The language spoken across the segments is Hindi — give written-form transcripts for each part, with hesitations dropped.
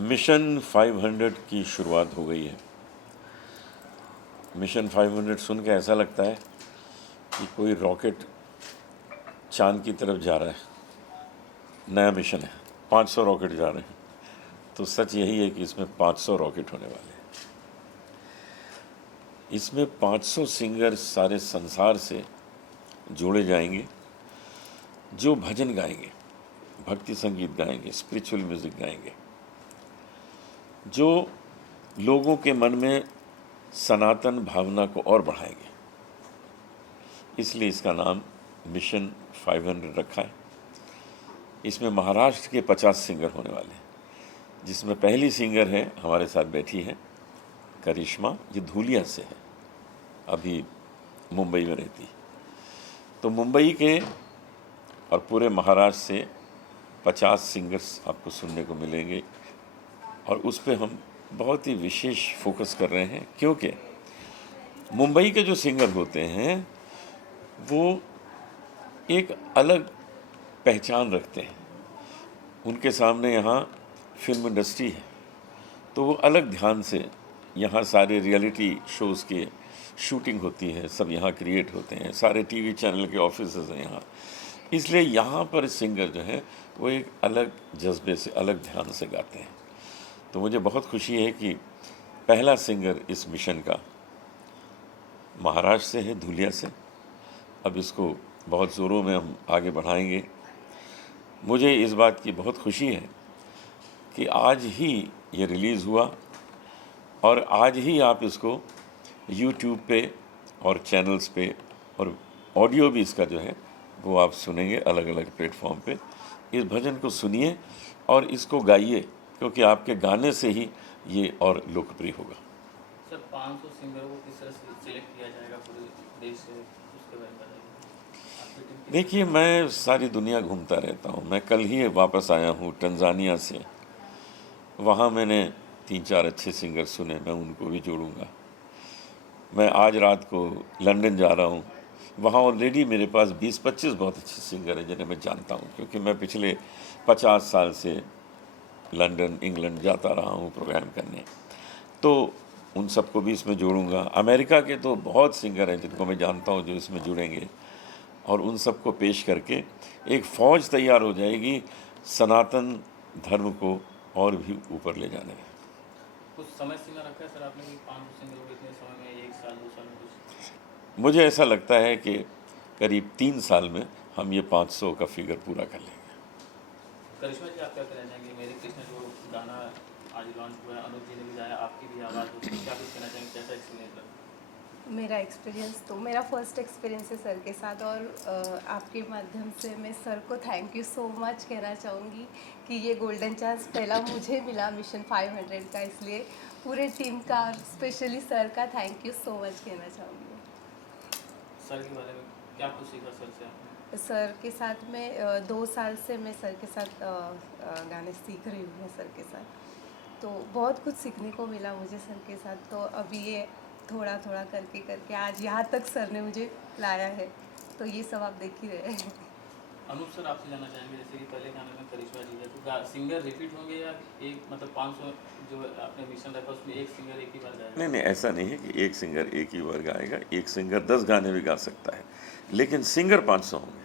मिशन 500 की शुरुआत हो गई है। मिशन 500 सुन के ऐसा लगता है कि कोई रॉकेट चांद की तरफ जा रहा है। नया मिशन है, 500 रॉकेट जा रहे हैं। तो सच यही है कि इसमें 500 रॉकेट होने वाले हैं। इसमें 500 सिंगर सारे संसार से जोड़े जाएंगे जो भजन गाएंगे, भक्ति संगीत गाएंगे, स्पिरिचुअल म्यूज़िक गाएंगे, जो लोगों के मन में सनातन भावना को और बढ़ाएंगे। इसलिए इसका नाम मिशन 500 रखा है। इसमें महाराष्ट्र के 50 सिंगर होने वाले हैं, जिसमें पहली सिंगर है हमारे साथ बैठी है करिश्मा। ये धूलिया से है, अभी मुंबई में रहती है। तो मुंबई के और पूरे महाराष्ट्र से 50 सिंगर्स आपको सुनने को मिलेंगे और उस पर हम बहुत ही विशेष फोकस कर रहे हैं, क्योंकि मुंबई के जो सिंगर होते हैं वो एक अलग पहचान रखते हैं। उनके सामने यहाँ फिल्म इंडस्ट्री है, तो वो अलग ध्यान से यहाँ सारे रियलिटी शोज़ के शूटिंग होती है, सब यहाँ क्रिएट होते हैं, सारे टीवी चैनल के ऑफिसेज हैं यहाँ। इसलिए यहाँ पर सिंगर जो है वो एक अलग जज्बे से, अलग ध्यान से गाते हैं। तो मुझे बहुत खुशी है कि पहला सिंगर इस मिशन का महाराष्ट्र से है, धुलिया से। अब इसको बहुत ज़ोरों में हम आगे बढ़ाएंगे। मुझे इस बात की बहुत खुशी है कि आज ही ये रिलीज़ हुआ और आज ही आप इसको YouTube पे और चैनल्स पे और ऑडियो भी इसका जो है वो आप सुनेंगे अलग अलग प्लेटफॉर्म पे। इस भजन को सुनिए और इसको गाइए, क्योंकि आपके गाने से ही ये और लोकप्रिय होगा। सर 500 सिंगरों को किस तरह से सिलेक्ट किया जाएगा पूरे देश से, उसके बारे में बताइए। देखिए, मैं सारी दुनिया घूमता रहता हूँ। मैं कल ही वापस आया हूँ टंजानिया से। वहाँ मैंने 3-4 अच्छे सिंगर सुने, मैं उनको भी जोड़ूंगा। मैं आज रात को लंदन जा रहा हूँ। वहाँ ऑलरेडी मेरे पास 20-25 बहुत अच्छे सिंगर हैं जिन्हें मैं जानता हूँ, क्योंकि मैं पिछले 50 साल से लंदन, इंग्लैंड जाता रहा हूँ प्रोग्राम करने। तो उन सबको भी इसमें जोड़ूंगा। अमेरिका के तो बहुत सिंगर हैं जिनको मैं जानता हूँ जो इसमें जुड़ेंगे, और उन सबको पेश करके एक फ़ौज तैयार हो जाएगी सनातन धर्म को और भी ऊपर ले जाने में। कुछ समय सीमा रखा है सर आपने कि 500 सिंगरों को इतने समय में, 1 साल 2 साल में कुछ? मुझे ऐसा लगता है कि करीब 3 साल में हम ये 500 का फिगर पूरा कर लेंगे। करिश्मा जी, आप क्या कहना चाहेंगे? मेरे कृष्ण जो गाना आज लॉन्च हुआ है, अनुज जी ने भी गाया, आपकी भी आवाज़ होती है, क्या कुछ कहना चाहेंगे? कैसा एक्सपीरियंस रहा? मेरा एक्सपीरियंस तो मेरा फर्स्ट एक्सपीरियंस है सर के साथ, और आपके माध्यम से मैं सर को थैंक यू सो मच कहना चाहूँगी कि ये गोल्डन चांस पहला मुझे मिला मिशन 500 का, इसलिए पूरे टीम का और स्पेशली सर का थैंक यू सो मच कहना चाहूँगी। सर के बारे में क्या कुछ सीखा सर से आपने? सर के साथ मैं 2 साल से मैं सर के साथ गाने सीख रही हूँ। मैं सर के साथ तो बहुत कुछ सीखने को मिला मुझे सर के साथ। तो अभी ये थोड़ा थोड़ा करके करके आज यहाँ तक सर ने मुझे लाया है, तो ये सब आप देख ही रहे हैं। अनूप सर, आपसे जानना चाहेंगे, जैसे कि पहले गाने में करिश्मा जी है, तो सिंगर रिपीट होंगे या एक, मतलब 500 जो आपने मिशन रखा उसमें एक सिंगर एक ही बार गाएगा? नहीं नहीं, ऐसा नहीं है कि एक सिंगर एक ही बार गाएगा। एक सिंगर 10 गाने भी गा सकता है, लेकिन सिंगर 500 होंगे,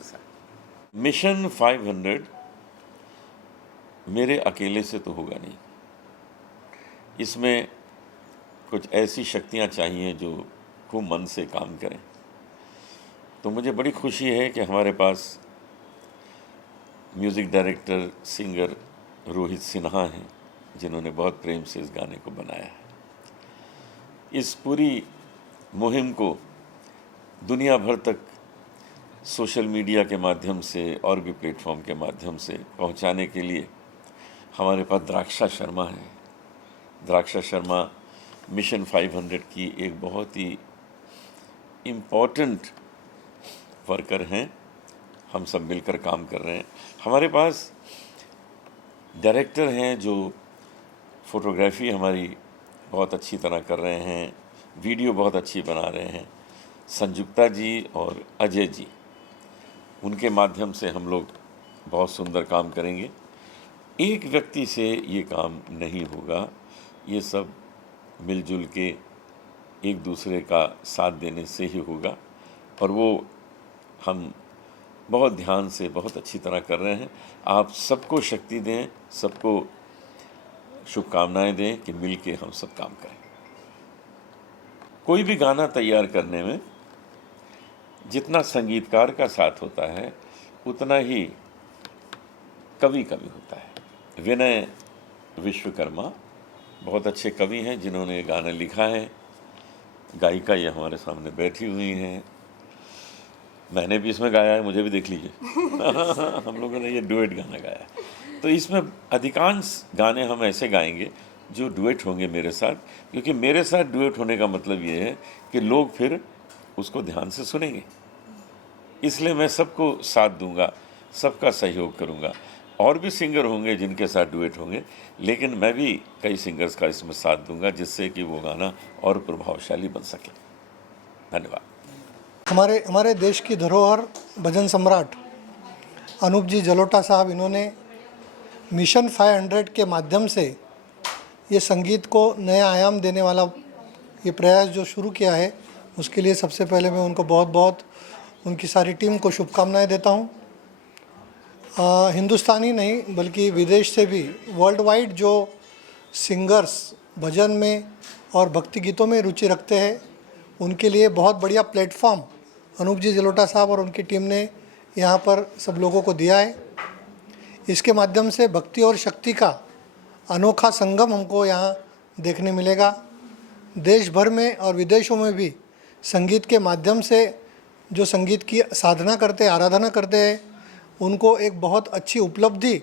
ऐसा है। मिशन 500 मेरे अकेले से तो होगा नहीं। इसमें कुछ ऐसी शक्तियाँ चाहिए जो खूब मन से काम करें। तो मुझे बड़ी खुशी है कि हमारे पास music director, singer Rohit Sinha हैं, जिन्होंने बहुत प्रेम से इस गाने को बनाया है। इस पूरी मुहिम को दुनिया भर तक सोशल मीडिया के माध्यम से और भी प्लेटफॉर्म के माध्यम से पहुंचाने के लिए हमारे पास द्राक्षा शर्मा है। द्राक्षा शर्मा मिशन 500 की एक बहुत ही इम्पॉर्टेंट वर्कर हैं। हम सब मिलकर काम कर रहे हैं। हमारे पास डायरेक्टर हैं जो फ़ोटोग्राफी हमारी बहुत अच्छी तरह कर रहे हैं, वीडियो बहुत अच्छी बना रहे हैं, संजुक्ता जी और अजय जी। उनके माध्यम से हम लोग बहुत सुंदर काम करेंगे। एक व्यक्ति से ये काम नहीं होगा, ये सब मिलजुल के एक दूसरे का साथ देने से ही होगा, और वो हम बहुत ध्यान से बहुत अच्छी तरह कर रहे हैं। आप सबको शक्ति दें, सबको शुभकामनाएं दें कि मिल के हम सब काम करें। कोई भी गाना तैयार करने में जितना संगीतकार का साथ होता है उतना ही कवि का भी होता है। विनय विश्वकर्मा बहुत अच्छे कवि हैं जिन्होंने ये गाना लिखा है। गायिका ये हमारे सामने बैठी हुई हैं, मैंने भी इसमें गाया है, मुझे भी देख लीजिए। हम लोगों ने ये डुएट गाना गाया है। तो इसमें अधिकांश गाने हम ऐसे गाएंगे जो डुएट होंगे मेरे साथ, क्योंकि मेरे साथ डुएट होने का मतलब ये है कि लोग फिर उसको ध्यान से सुनेंगे। इसलिए मैं सबको साथ दूंगा, सबका सहयोग करूंगा। और भी सिंगर होंगे जिनके साथ डुएट होंगे, लेकिन मैं भी कई सिंगर्स का इसमें साथ दूंगा जिससे कि वो गाना और प्रभावशाली बन सके। धन्यवाद। हमारे देश की धरोहर भजन सम्राट अनूप जी जलोटा साहब, इन्होंने मिशन 500 के माध्यम से ये संगीत को नया आयाम देने वाला ये प्रयास जो शुरू किया है, उसके लिए सबसे पहले मैं उनको बहुत बहुत उनकी सारी टीम को शुभकामनाएं देता हूँ। हिंदुस्तानी नहीं बल्कि विदेश से भी वर्ल्ड वाइड जो सिंगर्स भजन में और भक्ति गीतों में रुचि रखते हैं, उनके लिए बहुत बढ़िया प्लेटफॉर्म अनूप जी जलोटा साहब और उनकी टीम ने यहाँ पर सब लोगों को दिया है। इसके माध्यम से भक्ति और शक्ति का अनोखा संगम हमको यहाँ देखने मिलेगा। देश भर में और विदेशों में भी संगीत के माध्यम से जो संगीत की साधना करते हैं, आराधना करते हैं, उनको एक बहुत अच्छी उपलब्धि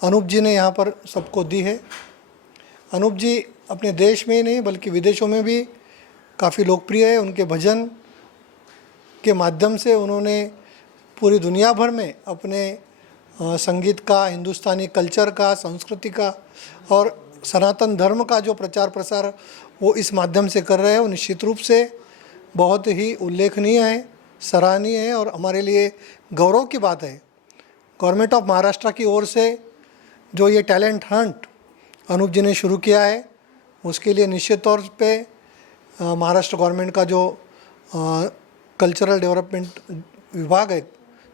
अनूप जी ने यहाँ पर सबको दी है। अनूप जी अपने देश में ही नहीं बल्कि विदेशों में भी काफ़ी लोकप्रिय है। उनके भजन के माध्यम से उन्होंने पूरी दुनिया भर में अपने संगीत का, हिंदुस्तानी कल्चर का, संस्कृति का और सनातन धर्म का जो प्रचार प्रसार वो इस माध्यम से कर रहे हैं, वो निश्चित रूप से बहुत ही उल्लेखनीय है, सराहनीय है और हमारे लिए गौरव की बात है। गवर्नमेंट ऑफ महाराष्ट्र की ओर से जो ये टैलेंट हंट अनूप जी ने शुरू किया है, उसके लिए निश्चित तौर पे महाराष्ट्र गवर्नमेंट का जो कल्चरल डेवलपमेंट विभाग है,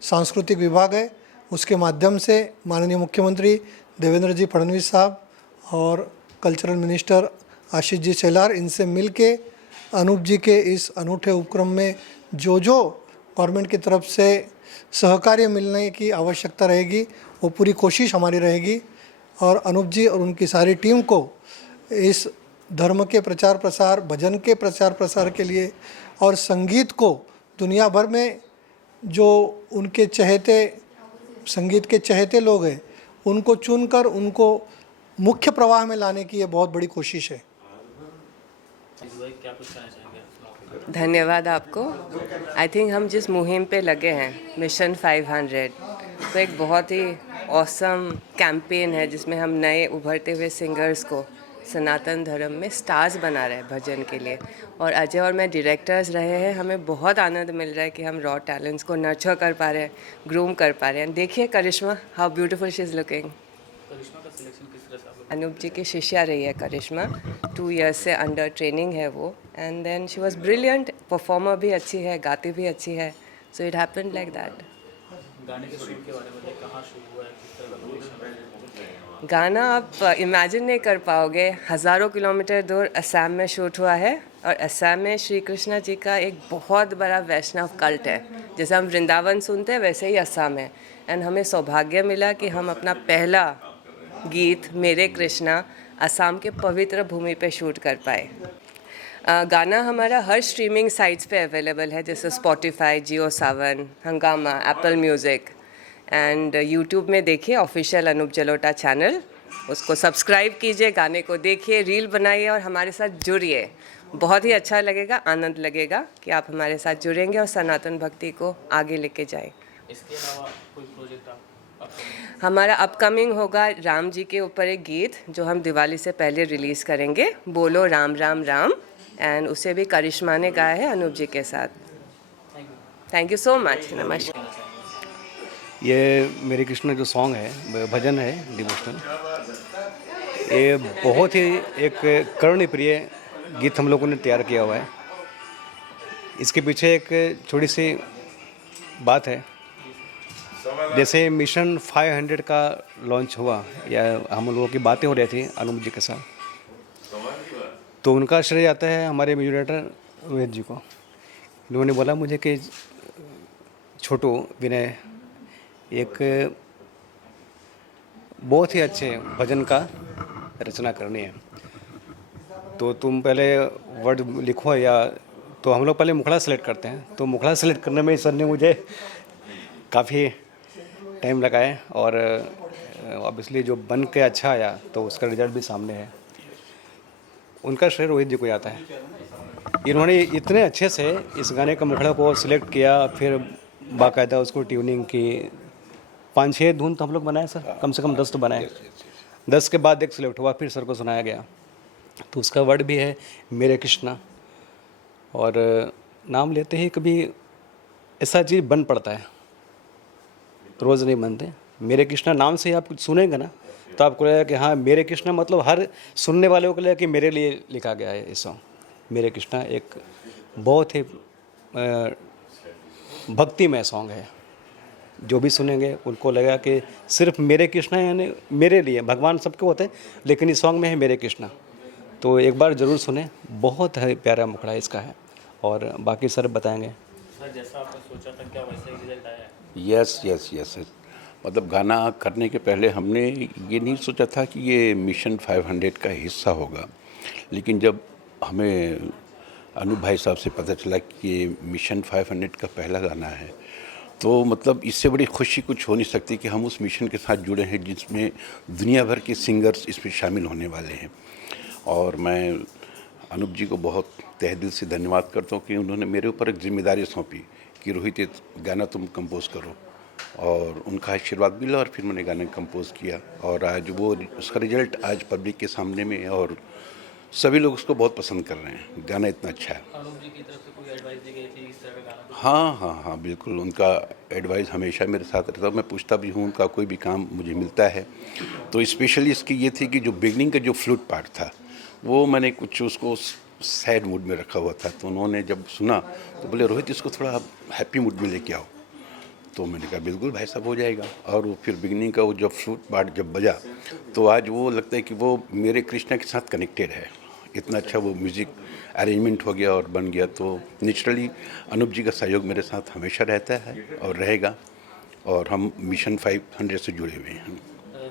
सांस्कृतिक विभाग है, उसके माध्यम से माननीय मुख्यमंत्री देवेंद्र जी फडणवीस साहब और कल्चरल मिनिस्टर आशीष जी शेलार, इनसे मिलके अनूप जी के इस अनूठे उपक्रम में जो गवर्नमेंट की तरफ से सहकार्य मिलने की आवश्यकता रहेगी, वो पूरी कोशिश हमारी रहेगी। और अनूप जी और उनकी सारी टीम को इस धर्म के प्रचार प्रसार, भजन के प्रचार प्रसार के लिए और संगीत को दुनिया भर में जो उनके चहेते, संगीत के चहेते लोग हैं, उनको चुनकर उनको मुख्य प्रवाह में लाने की ये बहुत बड़ी कोशिश है। क्या कुछ कहना चाहेंगे? धन्यवाद आपको। आई थिंक हम जिस मुहिम पे लगे हैं, मिशन 500, तो एक बहुत ही ऑसम कैंपेन है जिसमें हम नए उभरते हुए सिंगर्स को सनातन धर्म में स्टार्स बना रहे हैं भजन के लिए। और अजय और मैं डायरेक्टर्स रहे हैं, हमें बहुत आनंद मिल रहा है कि हम रॉ टैलेंट्स को नर्चर कर पा रहे हैं, ग्रूम कर पा रहे हैं। देखिए Karishma, how beautiful she is looking. Karishma का सिलेक्शन किस तरह से आप लोग? अनूप जी की शिष्या रही है करिश्मा, 2 इयर्स से अंडर ट्रेनिंग है वो, and then she was brilliant, performer भी अच्छी है, गाती भी अच्छी है, so it happened like that. गाने के शूट के बारे में बताइए, कहाँ शूट हुआ है, किस तरह का लोकेशन है? गाना आप इमेजिन नहीं कर पाओगे, हज़ारों किलोमीटर दूर असम में शूट हुआ है। और असम में श्री कृष्ण जी का एक बहुत बड़ा वैष्णव कल्ट है, जैसे हम वृंदावन सुनते हैं वैसे ही असम है। एंड हमें सौभाग्य मिला कि हम अपना पहला गीत मेरे कृष्णा असम के पवित्र भूमि पे शूट कर पाए। गाना हमारा हर स्ट्रीमिंग साइट्स पे अवेलेबल है, जैसे स्पॉटिफाई, जियो सावन, हंगामा, एप्पल म्यूज़िक एंड यूट्यूब में देखिए ऑफिशियल अनूप जलोटा चैनल, उसको सब्सक्राइब कीजिए, गाने को देखिए, रील बनाइए और हमारे साथ जुड़िए। बहुत ही अच्छा लगेगा, आनंद लगेगा कि आप हमारे साथ जुड़ेंगे और सनातन भक्ति को आगे लेके जाएं। इसके अलावा कोई प्रोजेक्ट आप हमारा अपकमिंग होगा राम जी के ऊपर एक गीत जो हम दिवाली से पहले रिलीज़ करेंगे, बोलो राम राम राम, एंड उसे भी करिश्मा ने गाया है अनूप जी के साथ। Thank you so much. नमस्कार। ये मेरे कृष्ण जो सॉन्ग है, भजन है डिवोशनल, ये बहुत ही एक करुण प्रिय गीत हम लोगों ने तैयार किया हुआ है। इसके पीछे एक छोटी सी बात है। जैसे मिशन 500 का लॉन्च हुआ या हम लोगों की बातें हो रही थी अनूप जी के साथ, तो उनका श्रेय आता है हमारे म्यूजिक डायरेक्टर रोहित जी को। उन्होंने बोला मुझे कि छोटू विनय एक बहुत ही अच्छे भजन का रचना करनी है, तो तुम पहले वर्ड लिखो या तो हम लोग पहले मुखड़ा सेलेक्ट करते हैं। तो मुखड़ा सेलेक्ट करने में सर ने मुझे काफ़ी टाइम लगाया और ऑब्वियसली जो बन के अच्छा आया तो उसका रिजल्ट भी सामने है। उनका श्रेय रोहित जी को जाता है। इन्होंने इतने अच्छे से इस गाने का मुखड़ा को सिलेक्ट किया, फिर बाकायदा उसको ट्यूनिंग की। 5-6 धुन तो हम लोग बनाए सर, कम से कम 10 तो बनाए। 10 के बाद एक सिलेक्ट हुआ, फिर सर को सुनाया गया। तो उसका वर्ड भी है मेरे कृष्णा, और नाम लेते ही कभी ऐसा चीज़ बन पड़ता है, रोज़ नहीं बनते। मेरे कृष्णा नाम से ही आप कुछ सुनेंगे ना तो आपको लगेगा कि हाँ मेरे कृष्णा, मतलब हर सुनने वाले को लगेगा कि मेरे लिए लिखा गया है ये सॉन्ग। मेरे कृष्णा एक बहुत ही भक्तिमय सॉन्ग है। जो भी सुनेंगे उनको लगेगा कि सिर्फ मेरे कृष्णा यानी मेरे लिए। भगवान सबके होते हैं लेकिन इस सॉन्ग में है मेरे कृष्णा, तो एक बार ज़रूर सुने। बहुत है प्यारा मुखड़ा इसका है, और बाकी सर बताएंगे। सर जैसा आपने सोचा था क्या वैसा ही रिजल्ट आया है? Yes yes yes. मतलब गाना करने के पहले हमने ये नहीं सोचा था कि ये मिशन 500 का हिस्सा होगा, लेकिन जब हमें अनूप भाई साहब से पता चला कि ये मिशन 500 का पहला गाना है, तो मतलब इससे बड़ी खुशी कुछ हो नहीं सकती कि हम उस मिशन के साथ जुड़े हैं जिसमें दुनिया भर के सिंगर्स इसमें शामिल होने वाले हैं। और मैं अनूप जी को बहुत तहे दिल से धन्यवाद करता हूँ कि उन्होंने मेरे ऊपर एक जिम्मेदारी सौंपी कि रोहित ये गाना तुम कंपोज करो, और उनका आशीर्वाद मिला और फिर मैंने गाना कंपोज किया। और आज वो उसका रिजल्ट आज पब्लिक के सामने में है और सभी लोग उसको बहुत पसंद कर रहे हैं। गाना इतना अच्छा है। अनूप जी की तरफ से कोई एडवाइस दी गई थी इस तरह का गाना? हाँ, बिल्कुल। उनका एडवाइस हमेशा मेरे साथ रहता है। मैं पूछता भी हूँ, उनका कोई भी काम मुझे मिलता है तो स्पेशली इसकी ये थी कि जो बिगनिंग का जो फ्लूट पार्ट था वो मैंने कुछ उसको सैड मूड में रखा हुआ था, तो उन्होंने जब सुना तो बोले रोहित इसको थोड़ा हैप्पी मूड में लेके आओ। तो मैंने कहा बिल्कुल भाई साहब हो जाएगा। और वो फिर बिगनिंग का वो जब फ्लूट पार्ट जब बजा तो आज वो लगता है कि वो मेरे कृष्णा के साथ कनेक्टेड है। इतना अच्छा वो म्यूज़िक अरेंजमेंट हो गया और बन गया। तो नेचुरली अनूप जी का सहयोग मेरे साथ हमेशा रहता है और रहेगा, और हम मिशन 500 से जुड़े हुए हैं।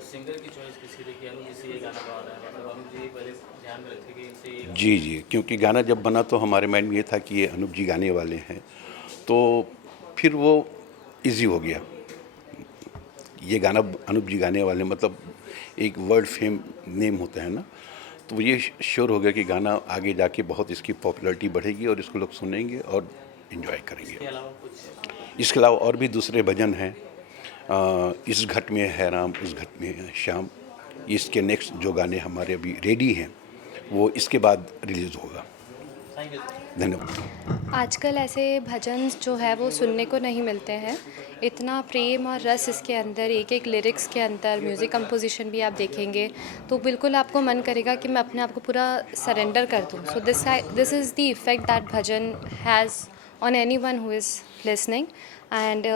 सिंगर की चॉइस किसी थी कि अनूप जी से ये गाना गा रहा है, मतलब अनूप जी पहले ध्यान में रखे कि इनसे ये जी, क्योंकि गाना जब बना तो हमारे माइंड में ये था कि ये अनूप जी गाने वाले हैं, तो फिर वो इजी हो गया। ये गाना अनूप जी गाने वाले, मतलब एक वर्ल्ड फेम नेम होता है ना, तो ये श्योर हो गया कि गाना आगे जाके बहुत इसकी पॉपुलैरिटी बढ़ेगी और इसको लोग सुनेंगे और इन्जॉय करेंगे। इसके अलावा कुछ इसके अलावा और भी दूसरे भजन हैं। इस घट में है राम, उस घट में है श्याम। इसके नेक्स्ट जो गाने हमारे अभी रेडी हैं वो इसके बाद रिलीज़ होगा। Thank you. धन्यवाद। आजकल ऐसे भजन जो है वो सुनने को नहीं मिलते हैं। इतना प्रेम और रस इसके अंदर, एक एक लिरिक्स के अंदर, म्यूज़िक कंपोजिशन भी आप देखेंगे तो बिल्कुल आपको मन करेगा कि मैं अपने आप को पूरा सरेंडर कर दूँ। So this is the effect that bhajan has on anyone who is listening. And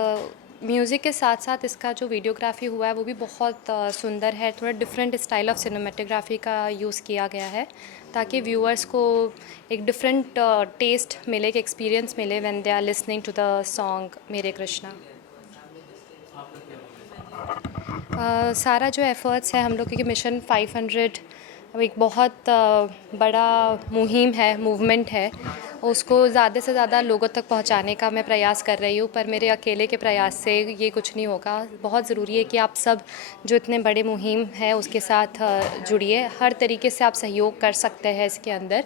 music के साथ साथ इसका जो वीडियोग्राफी हुआ है वो भी बहुत सुंदर है। थोड़ा डिफरेंट स्टाइल ऑफ सिनेमेटोग्राफी का यूज़ किया गया है ताकि व्यूअर्स को एक डिफरेंट टेस्ट मिले, एक एक्सपीरियंस मिले when they are listening to the song मेरे कृष्णा। सारा जो एफ़र्ट्स है हम लोग, क्योंकि मिशन 500 एक बहुत बड़ा मुहिम है, मूवमेंट है, उसको ज़्यादा से ज़्यादा लोगों तक पहुंचाने का मैं प्रयास कर रही हूँ। पर मेरे अकेले के प्रयास से ये कुछ नहीं होगा। बहुत ज़रूरी है कि आप सब जो इतने बड़े मुहिम है उसके साथ जुड़िए। हर तरीके से आप सहयोग कर सकते हैं इसके अंदर।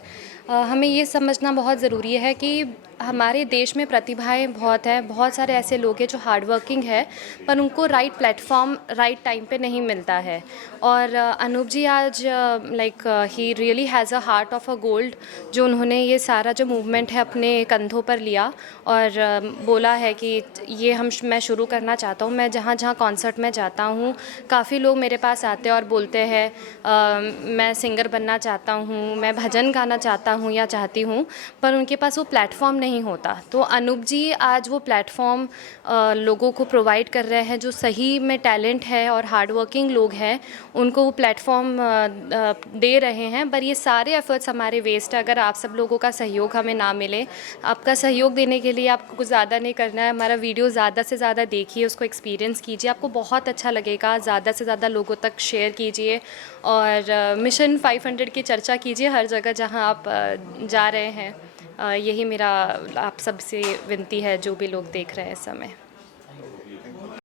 हमें ये समझना बहुत ज़रूरी है कि हमारे देश में प्रतिभाएं बहुत हैं, बहुत सारे ऐसे लोग हैं जो हार्ड वर्किंग है पर उनको राइट प्लेटफॉर्म राइट टाइम पे नहीं मिलता है। और अनूप जी आज like he really has a heart of a gold, जो उन्होंने ये सारा जो मूवमेंट है अपने कंधों पर लिया और बोला है कि ये मैं शुरू करना चाहता हूँ। मैं जहाँ जहाँ कॉन्सर्ट में जाता हूँ काफ़ी लोग मेरे पास आते हैं और बोलते हैं मैं सिंगर बनना चाहता हूँ, मैं भजन गाना चाहता हूँ या चाहती हूँ, पर उनके पास वो प्लेटफॉर्म नहीं होता। तो अनूप जी आज वो प्लेटफॉर्म लोगों को प्रोवाइड कर रहे हैं जो सही में टैलेंट है और हार्ड वर्किंग लोग हैं, उनको वो प्लेटफॉर्म दे रहे हैं। पर ये सारे एफर्ट्स हमारे वेस्ट है अगर आप सब लोगों का सहयोग हमें ना मिले। आपका सहयोग देने के लिए आपको कुछ ज़्यादा नहीं करना है, हमारा वीडियो ज़्यादा से ज़्यादा देखिए, उसको एक्सपीरियंस कीजिए, आपको बहुत अच्छा लगेगा। ज़्यादा से ज़्यादा लोगों तक शेयर कीजिए और मिशन 500 की चर्चा कीजिए हर जगह जहां आप जा रहे हैं। यही मेरा आप सबसे विनती है जो भी लोग देख रहे हैं इस समय।